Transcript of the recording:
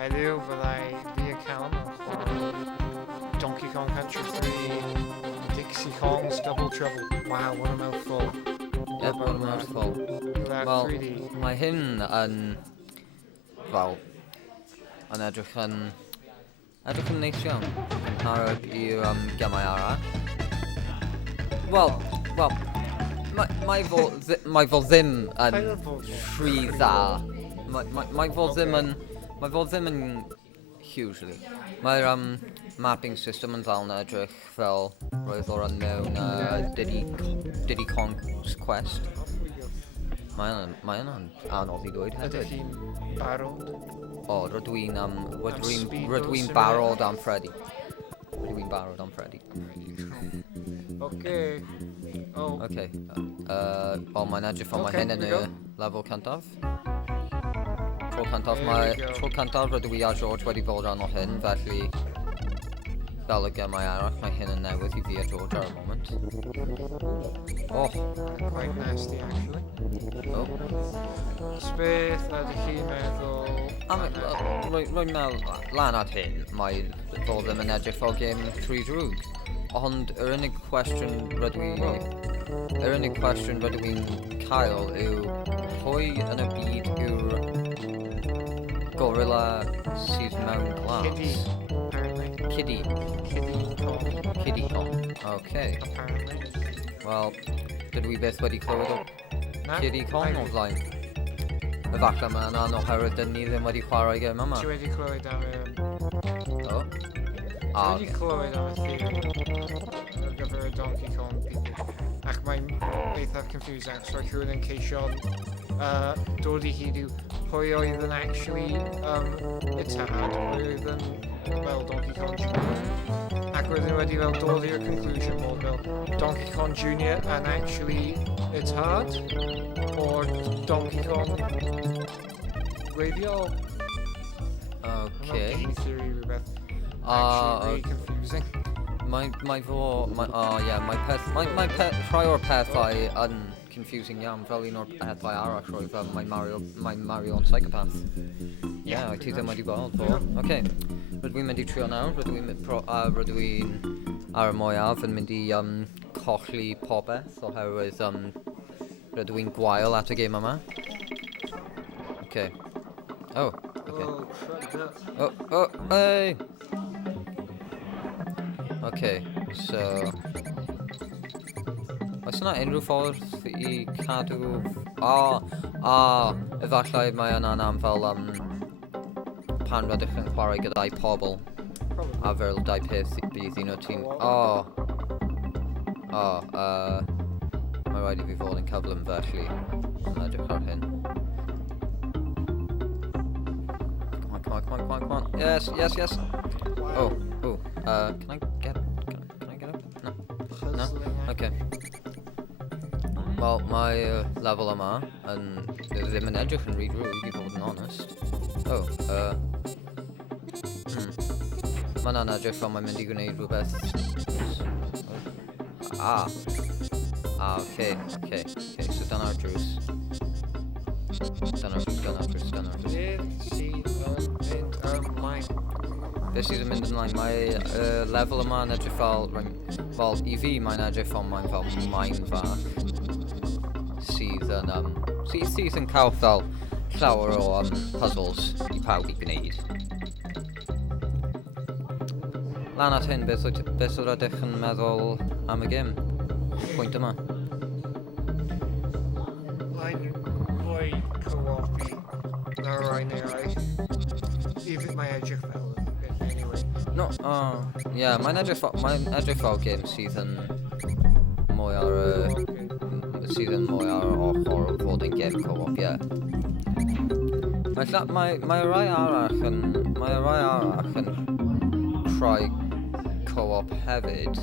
Heddiw fyddai fi a Callum yn chwarae Donkey Kong Country 3 Dixie Kong's Double Trouble. Wow, what a mouthful. Yep, what a mouthful. Well, 3D. mae hyn yn... Wel, yn edrych yn neis iawn. Yn harog i'r gemau arall. Wel, mae fo ddim yn rhy dda. Mae fo ddim yn hugely. Mae'r mapping system yn dal yn edrych fel roedd o'r mewn Diddy Kong's Quest. Mae'n anodd i ddweud hefyd. Ydych chi'n barod? O, rydw i'n barod am Freddy. Rydw i'n barod am Freddy. Okay. Oh. Okay. O, mae'n edrych fel mae hyn yn y lefel cyntaf. Tro cyntaf rydw i a George wedi bod arno hyn, felly fel y gemau arall, mae hyn yn newydd i fi a George ar y moment. Oh. Quite nasty, actually. Oh. Beth ydych chi'n meddwl? Rwy'n meddwl lan at hyn, mae fod ddim yn edrych fel game 3 drwg. Ond yr unig cwestiwn rydw i'n cael yw pwy yn y byd yw'r gorilla sydd mewn glas? Kitty, apparently. Kitty Kong. Okay. Apparently. Wel, dydw i byth wedi clywed o Kitty Kong o blaen. Efallai mae'n anoherwydd dyn ni ddim wedi chwarae gêm yma. Ti wedi clywed am y... O? Ti wedi clywed am y theory ar gyfer y Donkey Kong people. Ac mae'n eithaf confusing, so rhywun yn ceisio dod i hyd yw pwy oedd yn actually y tad, pwy oedd yn fel Donkey Kong Jr. Ac roedden wedi fel dod i'r conclusion bod fel Donkey Kong Jr. yn actually y tad o'r Donkey Kong radio. Okay. Game theory rhywbeth. Actually really confusing. Mae rhai o'r pethau yn confusing iawn fel un o'r pethau arall roedd fel mae Mario yn psychopath. Ie, ti ddim wedi bod fo. Okay. Rydw i'n mynd i trio nawr, rydw i'n ar y mwyaf yn mynd i colli popeth oherwydd rydw i'n gwael at y gêm yma. Okay. Oh, okay. Oh, hey! Okay, so... Oes yna unrhyw ffordd i cadw... Efallai mae yna'n am fel pan rydych yn chwarae gyda'i pobl. A fel dau peth bydd un o ti'n... Mae rhaid i fi fod yn cyflym felly. Yn edrych ar hyn. Come on. Yes. Oh. Can I get up? No? Okay. Wel, mae lefel yma yn ddim yn edrych yn rhy drwg i fod yn honest. Mae'n edrych fel mae'n mynd i gwneud rhywbeth. Okay. So dyna'r drws. Dyna'r drws. Beth sydd yn mynd ymlaen? Mae lefel yma yn edrych fel... Wel, i fi mae'n edrych fel mae'n fel mine fach sydd yn cael fel llawer o puzzles i pawb i gwneud. Lan at hyn, beth oedd ydych yn meddwl am y gêm? Pwynt yma. Mae'n fwy co-op-y na rai neu rai. Even mae edrych fel anyway. No, mae'n edrych fel gêm sydd yn mwy ar ochr o fod yn gêm co-op, ie. Mae rai arall yn creu co-op hefyd,